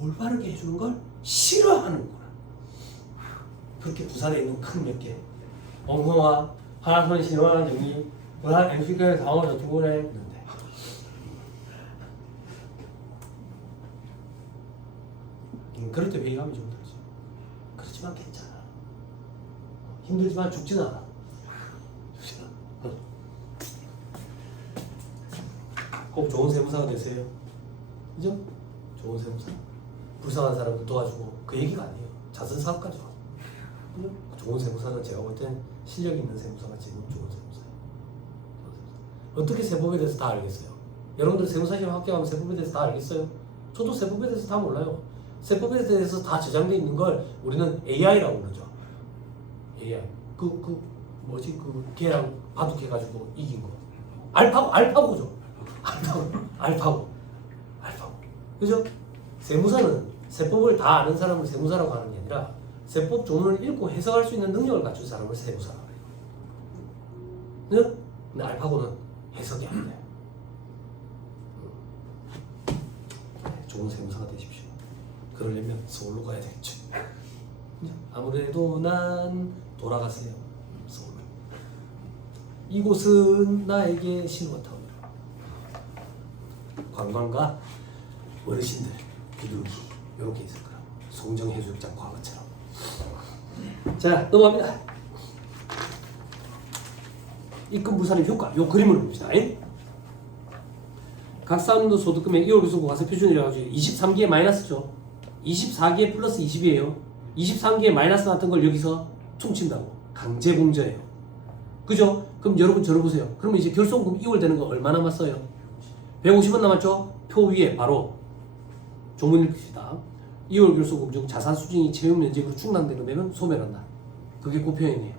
올바르게 해주는 걸 싫어하는구나. 그렇게 부산에 있는 큰 몇 개. 엉성화, 하나선 신화 정리, 부산 MCK 상원 저축은행 있는데. 그럴 때 회의감이 좀 들지. 그렇지만 괜찮아. 힘들지만 죽지는 않아. 꼭 좋은 세무사가 되세요. 그죠? 좋은 세무사. 불쌍한 사람들 도와주고 그 얘기가 아니에요. 자선 사업까지 와. 그죠? 좋은 세무사는 제가 볼 땐 실력 있는 세무사가 제일 좋은 세무사예요. 어떻게 세법에 대해서 다 알겠어요? 여러분들 세무사시험 합격하면 세법에 대해서 다 알겠어요? 저도 세법에 대해서 다 몰라요. 세법에 대해서 다 저장되어 있는 걸 우리는 AI라고 그러죠. AI. 뭐지? 걔랑 바둑해가지고 이긴 거. 알파고죠. 알파고. 그죠? 세무사는 세법을 다 아는 사람을 세무사라고 하는 게 아니라 세법 조문을 읽고 해석할 수 있는 능력을 갖춘 사람을 세무사라고 해요. 근데 알파고는 해석이 안 돼요. 좋은 세무사가 되십시오. 그러려면 서울로 가야 되겠죠. 아무래도 난 돌아가세요. 서울로. 이곳은 나에게 신호타운이라. 관광가 어르신들 비둘기 이렇게 있을 거라. 송정해수욕장 과거처럼. 자, 넘어갑니다. 입금 부산의 효과. 요 그림을 봅시다. 각 사람도 소득금액 2월 교수 고과세 표준이라고 하죠. 23기에 마이너스죠. 24기에 플러스 20이에요. 23기에 마이너스 같은 걸 여기서 퉁친다고. 강제 공제예요. 그죠? 그럼 여러분 저를 보세요. 그러면 이제 결손금 2월 되는 거 얼마 남았어요? 150원 남았죠? 표 위에 바로 조문 읽읍시다. 2월 결손금 중 자산 수준이 채용 면적으로 충당된 금액은 소멸한다. 그게 그 표현이에요.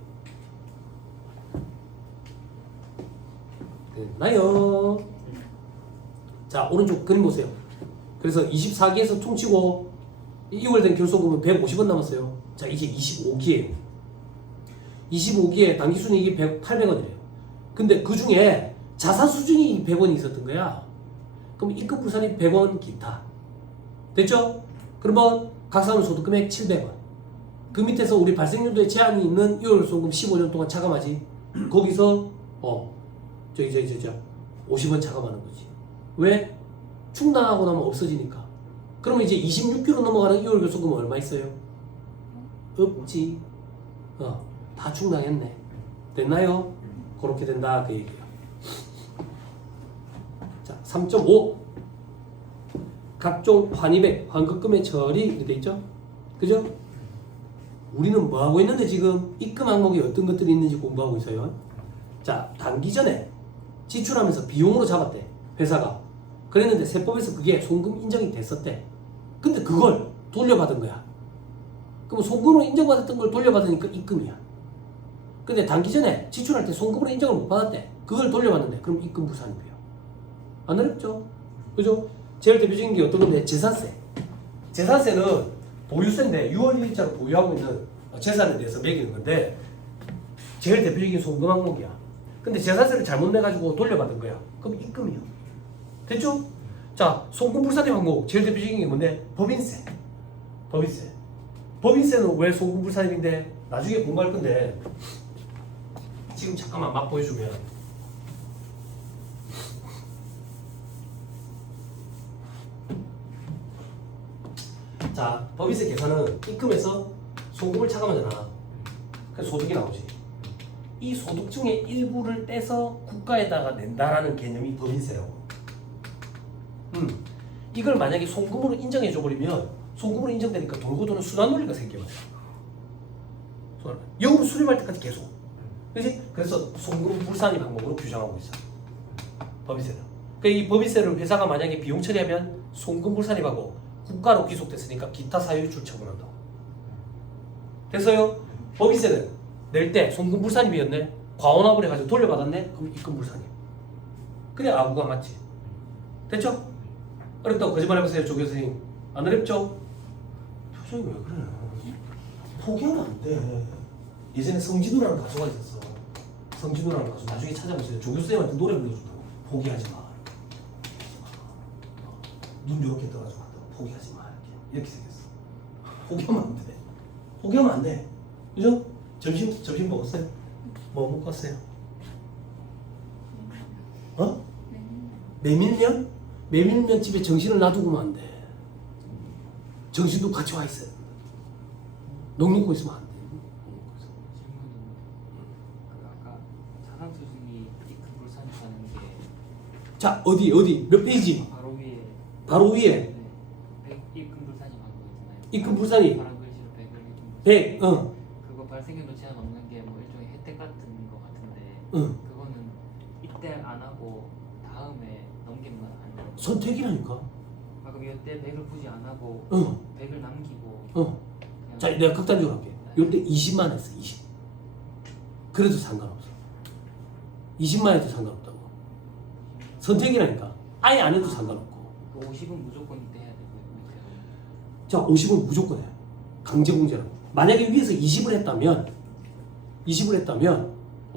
됐나요? 자, 오른쪽 그림 보세요. 그래서 24기에서 퉁치고 2월 된 결손금은 150원 남았어요. 자, 이게 25기예요. 25기에 당기순이익이 800원이래요. 근데 그 중에 자산 수준이 100원이 있었던 거야. 그럼 입금 불산이 100원 기타. 됐죠? 그러면 각 사람 소득금액 700원. 그 밑에서 우리 발생연도에 제한이 있는 2월 결손금 15년 동안 차감하지. 거기서 50원 차감하는 거지. 왜? 충당하고 나면 없어지니까. 그러면 이제 26kg 넘어가는 2월 결손금은 얼마 있어요? 없지. 다 충당했네. 됐나요? 그렇게 된다 그 얘기야. 자, 3.5 각종 환입액, 환급금의 처리 이렇게 돼 있죠. 그죠? 우리는 뭐 하고 있는데 지금 입금 항목에 어떤 것들이 있는지 공부하고 있어요. 자, 단기 전에 지출하면서 비용으로 잡았대. 회사가. 그랬는데 세법에서 그게 송금 인정이 됐었대. 근데 그걸 돌려받은 거야. 그럼 송금으로 인정받았던 걸 돌려받으니까 입금이야. 근데 단기 전에 지출할 때 송금으로 인정을 못 받았대. 그걸 돌려받는데 그럼 입금 부산입이에요. 안 어렵죠? 그죠? 제일 대표적인 게 어떤 건데? 재산세. 재산세는 보유세인데 6월 1일자로 보유하고 있는 재산에 대해서 매기는 건데 제일 대표적인 송금 항목이야. 근데 재산세를 잘못 내가지고 돌려받은 거야. 그럼 입금이요. 됐죠? 자, 송금불산입 항목 제일 대표적인 게 뭔데? 법인세. 법인세. 법인세는 왜 송금불산입인데? 나중에 공부할 건데 지금 잠깐만 맛 보여주면 자, 법인세 계산은 입금해서 송금을 차감하잖아. 그래서 소득이 나오지. 이 소득 중에 일부를 떼서 국가에다가 낸다라는 개념이 법인세라고. 이걸 만약에 송금으로 인정해줘 버리면 송금으로 인정되니까 돌고 도는 순환 논리가 생겨요. 영으로 수립할 때까지 계속. 그렇지? 그래서 송금 불산입 항목으로 규정하고 있어. 법인세는. 그러니까 이 법인세를 회사가 만약에 비용 처리하면 송금 불산입하고 국가로 귀속됐으니까 기타 사유유출 처분한다고. 됐어요? 법인세는 낼 때 송금 불산입이었네. 과원합을 해가지고 돌려받았네. 그럼 입금 불산입. 그래 아구가 맞지. 됐죠? 어렵다고 거짓말 해보세요 조 교수님. 안 어렵죠? 표정이 왜 그래? 포기하면 안 돼. 예전에 성진우라는 가수가 있었어. 성진우라는 가수 나중에 찾아보세요. 조 교수님한테 노래 불러준다고. 포기하지 마. 눈 이렇게 떠가지고 한다고. 포기하지 마. 이렇게 생겼어. 포기하면 안 돼. 포기하면 안 돼. 그죠? 점심 먹었어요? 뭐 먹고 왔어요? 어? 메밀면? 메밀면 집에 정신을 놔두고만 안 돼. 정신도 같이 와 있어요. 녹는고 있으면 안 돼. 아까 자산 수준이 입금 불산입하는 게 자, 어디 몇 페이지? 바로 위에 바로 위에 입금 불산입 하는 거 있잖아요. 입금 불산입. 파란 글씨로 100을 입금 불산입. 100. 그거 발생해도 제한 없는 게 뭐 일종의 혜택 같은 거 같은데 응. 그거는 이때 안 하고 다음에 넘기는 건 아니에요. 선택이라니까. 아 그럼 이때 100을 굳이 안 하고 응. 100을 남기고 응. 그냥 자, 내가 극단적으로 할게. 이때 20만 했어. 20. 그래도 상관없어. 20만 해도 상관없다고. 선택이라니까. 아예 안 해도 상관없고. 그 50은 무조건 이때 해야 되고 자, 50은 무조건 해. 강제공제라고. 만약에 위에서 20을 했다면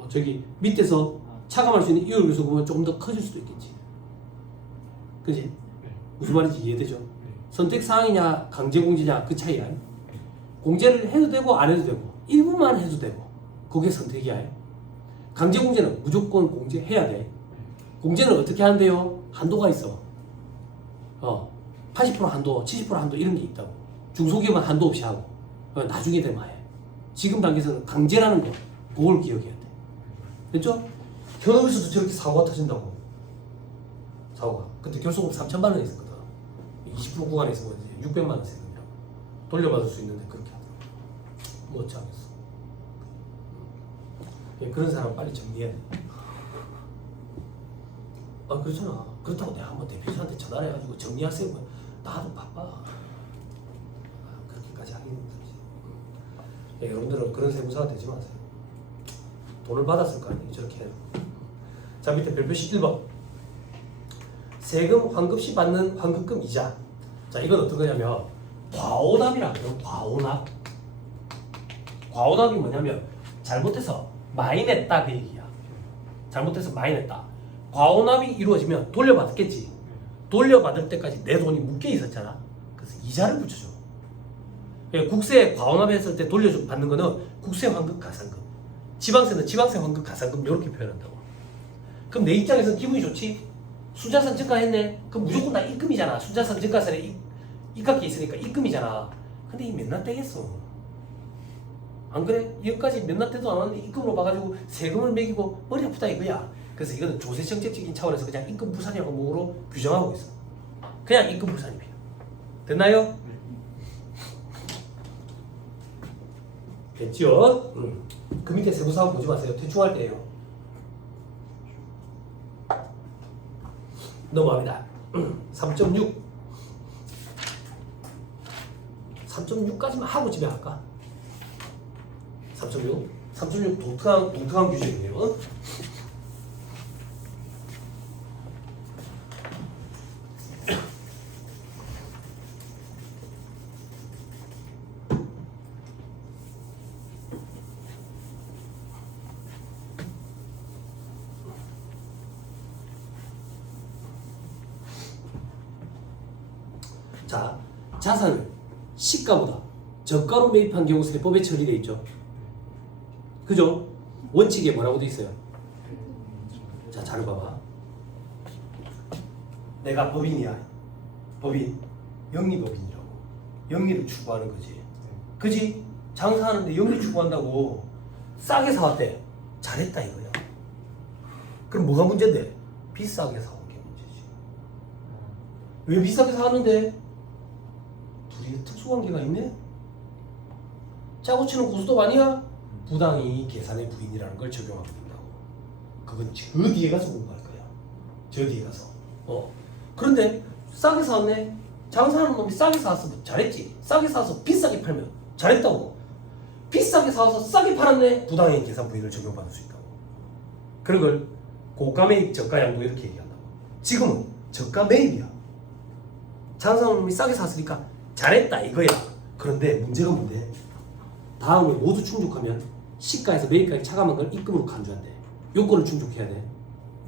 저기 밑에서 차감할 수 있는 이율 요소 보면 조금 더 커질 수도 있겠지. 그지? 네. 무슨 말인지 이해되죠? 네. 선택 사항이냐 강제공제냐 그 차이야. 공제를 해도 되고 안 해도 되고 일부만 해도 되고 그게 선택이야. 강제공제는 무조건 공제해야 돼. 공제는 어떻게 하는데요? 한도가 있어. 80% 한도, 70% 한도 이런 게 있다고. 중소기업은 한도 없이 하고 나중에 되면 해. 지금 단계에서는 강제라는 거 그걸 기억해야 돼. 됐죠? 현업에서도 저렇게 사고가 터진다고. 사고가. 그때 결소금 3천만 원 있었거든. 20% 구간에 있으면 이제 600만 원 세금이라고. 돌려받을 수 있는데 그렇게 하더라고. 못 참겠어. 그런 사람 빨리 정리해야 돼. 아 그렇잖아. 그렇다고 내가 한번 대표님한테 전화를 해가지고 정리하세요. 나도 바빠. 그렇게까지 하긴 힘들지. 여러분들은 그런 세무사가 되지 마세요. 돈을 받았을 거 아니에요. 저렇게 해요. 자 밑에 별표시 1번. 세금 환급 시 받는 환급금 이자. 자 이건 어떤 거냐면 과오납이라고 해요. 과오납. 과오납이 뭐냐면 잘못해서 많이 냈다 그 얘기야. 잘못해서 많이 냈다. 과오납이 이루어지면 돌려받겠지. 돌려받을 때까지 내 돈이 묶여 있었잖아. 그래서 이자를 붙여줘. 국세 과오납했을 때 돌려받는 거는 국세 환급 가산금. 지방세는 지방세 환급 가산금 이렇게 표현한다고. 그럼 내 입장에서는 기분이 좋지. 순자산 증가했네. 그럼 무조건 다 입금이잖아. 순자산 증가세에 입각이 있으니까 입금이잖아. 근데 이 맨날 떼겠어. 안 그래? 여기까지 맨날 때도 안 왔는데 입금으로 봐가지고 세금을 매기고 머리 아프다 이거야. 그래서 이거는 조세정책적인 차원에서 그냥 입금 불산입 항목으로 규정하고 있어. 그냥 입금 불산입이야. 됐나요? 됐죠? 그 밑에 세부사항 보지 마세요. 대충 할 때예요. 넘어갑니다. 3.6 3.6까지만 하고 집에 갈까? 3.6 독특한 규칙이에요. 자, 자산을 시가보다 저가로 매입한 경우 세법에 처리되어 있죠. 그죠? 원칙에 뭐라고 돼 있어요? 자, 잘 봐봐. 내가 법인이야. 법인. 영리법인이라고. 영리를 추구하는 거지. 그지? 장사하는데 영리 추구한다고 싸게 사왔대. 잘했다 이거야. 그럼 뭐가 문제인데? 비싸게 사온 게 문제지. 왜 비싸게 사왔는데? 둘이 특수관계가 있네? 짜고 치는 고스톱 아니야? 부당이 계산의 부인이라는 걸 적용하고 된다고. 그건 저 뒤에 가서 공부할 거야. 저 뒤에 가서. 그런데 싸게 사왔네. 장사하는 놈이 싸게 사왔어. 잘했지. 싸게 사와서 비싸게 팔면 잘했다고. 비싸게 사와서 싸게 팔았네. 부당의 계산 부인을 적용받을 수 있다고. 그런 걸 고가 매입, 저가 양도 이렇게 얘기한다고. 지금은 저가 매입이야. 장사하는 놈이 싸게 샀으니까 잘했다 이거야. 그런데 문제가 뭔데? 다음을 모두 충족하면 시가에서 매입가액 차감한 걸 입금으로 간주한대. 요건을 충족해야 돼.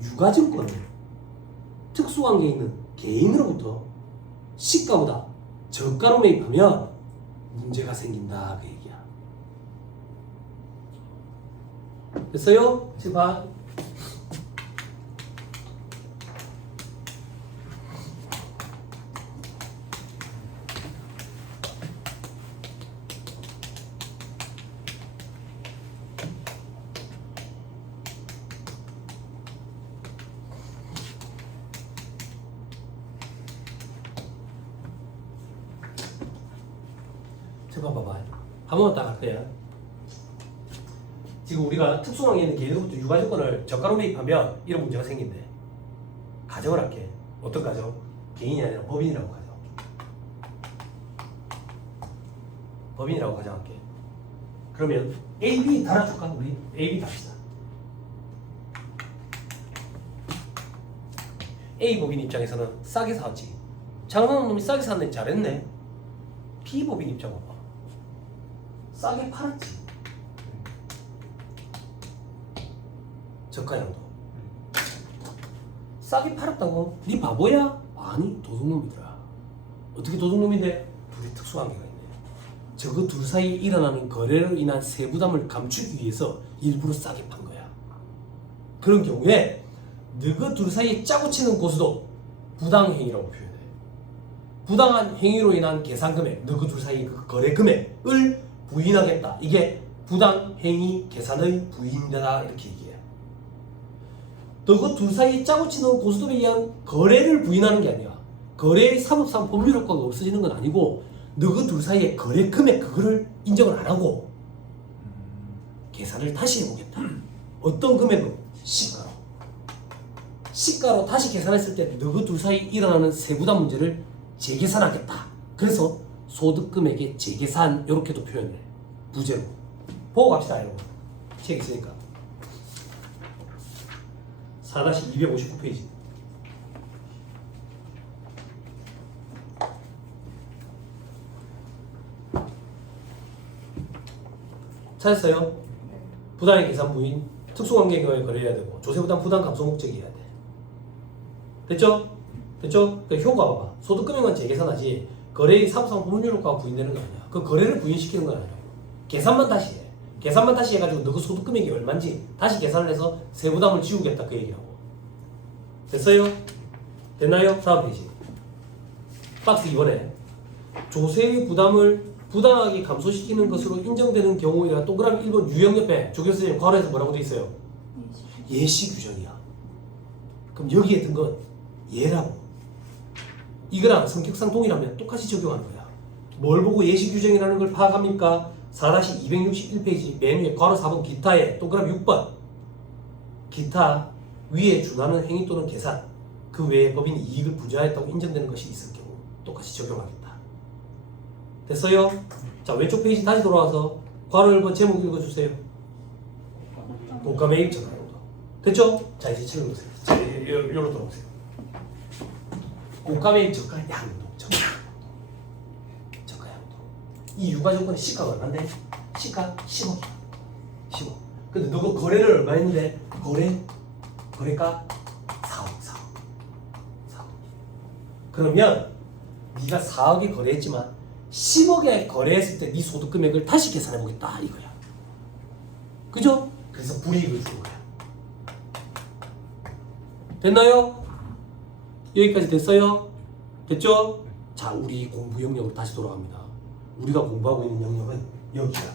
유가증권을 특수관계에 있는 개인으로부터 시가보다 저가로 매입하면 문제가 생긴다 그 얘기야. 됐어요? 지금 봐. 잠깐 봐봐. 한 번만 딱 할게요. 지금 우리가 특수관계에 있는 개인으로부터 유가증권을 저가로 매입하면 이런 문제가 생긴대. 가정을 할게. 어떤 가정? 개인이 아니라 법인이라고 가정. 법인이라고 가정할게. 그러면 A, B 달아줄까? 우리 A, B 답시다. A 법인 입장에서는 싸게 사왔지. 장사하는 놈이 싸게 샀네. 잘했네. B 법인 입장 봐봐. 싸게 팔았지. 저가량도 싸게 팔았다고? 네 바보야? 아니 도둑놈이더라. 어떻게 도둑놈인데? 둘이 특수관계가 있네. 저거 둘 사이에 일어나는 거래로 인한 세부담을 감추기 위해서 일부러 싸게 판 거야. 그런 경우에 너그 둘 사이에 짜고 치는 고수도 부당행위라고 표현해. 부당한 행위로 인한 계산금액, 너그 둘 사이의 그 거래 금액을 부인하겠다. 이게 부당행위 계산의 부인이다 이렇게 얘기해. 너그 둘 사이에 짜고 치는 고스톱에 의한 거래를 부인하는 게 아니야. 거래의 사법상 법률 효과가 없어지는 건 아니고 너그 둘 사이의 거래 금액 그거를 인정을 안 하고 계산을 다시 해보겠다. 어떤 금액으로? 시가로. 시가로 다시 계산했을 때 너그 둘 사이에 일어나는 세부담 문제를 재계산하겠다. 그래서 소득금액의 재계산 이렇게도 표현해. 부재로. 보고 갑시다 여러분. 책 있으니까. 4-259페이지. 찾았어요? 부당의 계산 부인, 특수관계에 거래해야 되고 조세부담 부담 감소 목적이어야 돼. 됐죠? 됐죠? 그 효과 봐봐. 소득금액만 재계산하지 거래의 사업상 법률 효과가 부인되는 거 아니야. 그 거래를 부인시키는 건 아니야. 계산만 다시 해. 계산만 다시 해가지고 너 그 소득금액이 얼마인지 다시 계산을 해서 세부담을 지우겠다 그 얘기라고. 됐어요? 됐나요? 다음 페이지. 박스 2번에 조세의 부담을 부당하게 감소시키는 것으로 인정되는 경우에는 동그라미 1번 유형 옆에 조교 선생님 괄호에서 뭐라고 돼 있어요? 예시 규정이야. 그럼 여기에 든 건 예라고. 이거랑 성격상 동일하면 똑같이 적용하는 거야. 뭘 보고 예시 규정이라는 걸 파악합니까? 4-261페이지 맨 위에 괄호 4번 기타에 동그라미 6번 기타 위에 준하는 행위 또는 계산 그 외에 법인이 이익을 부여하였다고 인정되는 것이 있을 경우 똑같이 적용하겠다. 됐어요? 자 왼쪽 페이지 다시 돌아와서 괄호 1번 제목 읽어주세요. 고가 매입 전화용도 됐죠? 자 이제 책을 보세요. 자 여기로 돌아오세요. 고가 매입 저가 양도 저가 양도 이 유가 조건의 시가가 얼마인데? 시가 10억이야. 10억. 근데 너가 거래를 얼마 했는데? 거래가 4억. 그러면 네가 4억에 거래했지만 10억에 거래했을 때 네 소득 금액을 다시 계산해 보겠다 이거야. 그죠? 그래서 불이익을 준 거야. 됐나요? 여기까지 됐어요? 됐죠? 자, 우리 공부 영역으로 다시 돌아갑니다. 우리가 공부하고 있는 영역은 여기야.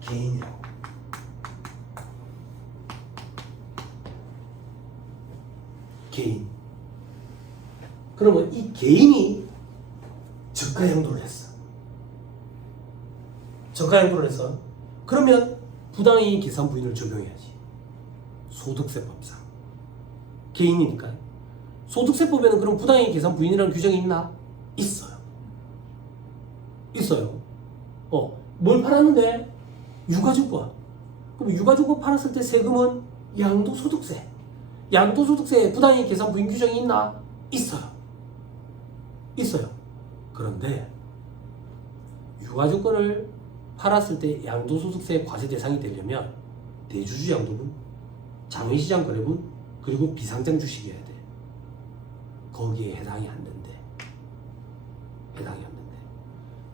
개인이라고. 개인. 그러면 이 개인이 저가 양도를 했어. 저가 양도를 해서 그러면 부당이익 계산 부인을 적용해야지. 소득세법상. 개인이니까. 소득세법에는 그럼 부당이익 계산 부인이라는 규정이 있나? 있어요. 있어요. 뭘 팔았는데? 유가증권. 그럼 유가증권 팔았을 때 세금은 양도소득세. 양도소득세에 부당이익 계산 부인 규정이 있나? 있어요. 있어요. 그런데 유가증권을 팔았을 때 양도소득세 과세 대상이 되려면 대주주 양도분, 장외시장 거래분, 그리고 비상장 주식이어야 돼. 거기에 해당이 안 된대. 해당이 안 된대.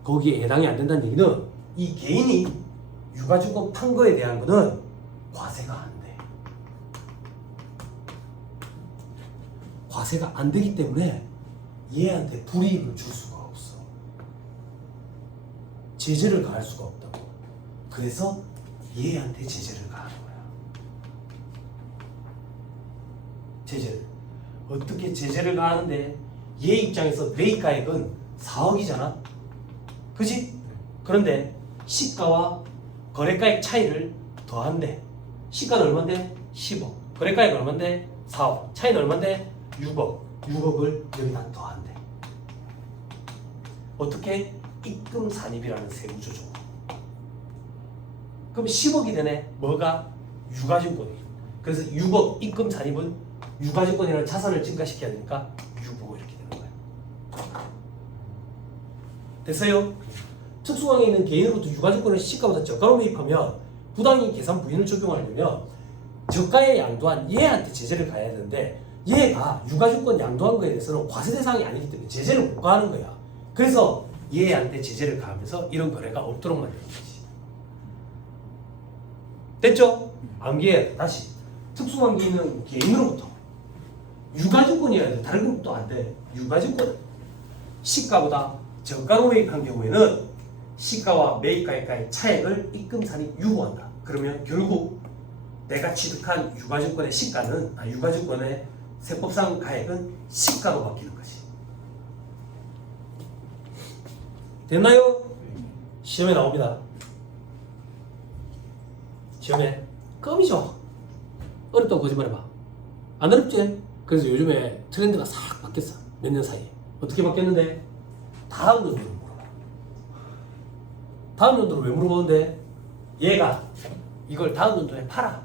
거기에 해당이 안 된다는 얘기는 이 개인이 유가증권 판 거에 대한 거는 과세가 안 돼. 과세가 안 되기 때문에 얘한테 불이익을 줄 수가 없어. 제재를 가할 수가 없다고. 그래서 얘한테 제재를 가하는 거야. 제재를. 어떻게 제재를 가하는데 얘 입장에서 매입가액은 4억이잖아. 그지? 그런데 시가와 거래가액 차이를 더한대. 시가는 얼만데? 10억. 거래가액은 얼만데? 4억. 차이는 얼만데? 6억. 6억을 여기다 더한대. 어떻게? 입금 산입이라는 세무조정. 그럼 10억이 되네. 뭐가? 유가증권이. 그래서 6억 입금 산입은 유가증권이라는 자산을 증가시켜야 되니까 유보고 이렇게 되는 거야. 됐어요? 특수강에 있는 개인으로부터 유가증권을 시가보다 저가로 매입하면 부당이익 계산 부인을 적용하려면 저가에 양도한 얘한테 제재를 가해야 되는데 얘가 유가증권 양도한 거에 대해서는 과세 대상이 아니기 때문에 제재를 못 가하는 거야. 그래서 얘한테 제재를 가하면서 이런 거래가 없도록 만드는 거지. 됐죠? 암기해. 다시. 특수관계 있는 개인으로부터 유가증권이어야 돼. 다른 것도 안 돼. 유가증권 시가보다 저가로 매입한 경우에는 시가와 매입가액과의 차액을 입금산이 유보한다. 그러면 결국 내가 취득한 유가증권의 시가는 유가증권의 세법상 가액은 시가로 바뀌는 거지. 됐나요? 시험에 나옵니다. 시험에 껌이죠. 어렵다고 거짓말해봐. 안 어렵지? 그래서 요즘에 트렌드가 싹 바뀌었어. 몇 년 사이에. 어떻게 바뀌었는데? 다음 연도를 물어봐. 다음 연도를 왜 물어보는데? 얘가 이걸 다음 연도에 팔아.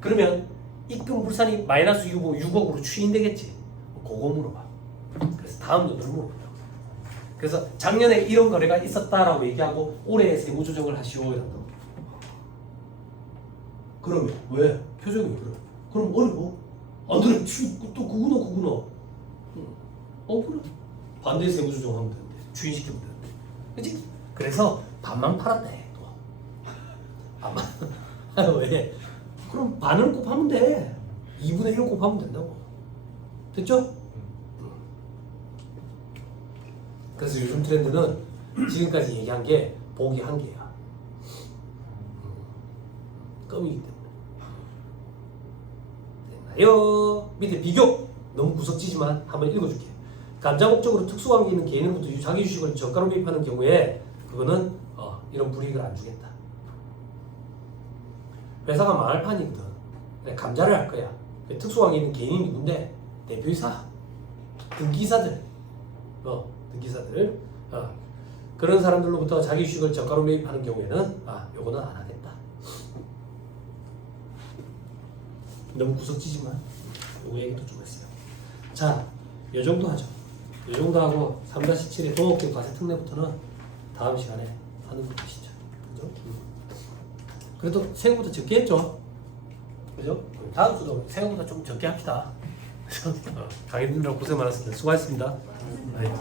그러면 입금 불산이 마이너스 유보 6억으로 추인되겠지. 그거 물어봐. 그래서 다음 연도를 물어봐. 그래서 작년에 이런 거래가 있었다라고 얘기하고 올해 세무조정을 하시오 이런다. 그러면 왜? 표정이 왜 그래? 그럼 어려워? 안 그래? 또 그구나. 그래. 반대 세무조정하면 되는데 추인시키면 되는데, 그렇지? 그래서 반만 팔았다 해. 또 반만. 왜? 그럼 반을 곱하면 돼. 2분의 1 곱하면 된다고. 됐죠? 그래서 요즘 트렌드는 지금까지 얘기한 게 보기 한 개야. 껌이기 때문에. 하여 밑에 비교 너무 구석지지만 한번 읽어줄게. 감자 목적으로 특수관계 있는 개인으로부터 자기 주식을 저가로 매입하는 경우에 그거는 이런 불이익을 안 주겠다. 회사가 망할 판이거든. 그래, 감자를 할 거야. 특수관계 있는 개인이 누군데 대표이사, 등기사들, 등기사들, 그런 사람들로부터 자기 주식을 저가로 매입하는 경우에는 요거는 안 하겠다. 너무 구석지지만 요거 얘기도 좀 했어요. 자, 요 정도 하죠. 요 정도 하고 3-7의 동업경 과세 특례부터는 다음 시간에 하는 거 보시죠. 그죠? 그래도 생각보다 적게 했죠. 그죠? 다음 주도 생각보다 좀 적게 합시다. 강의 듣느라 고생 많았습니다. 수고하셨습니다. 네.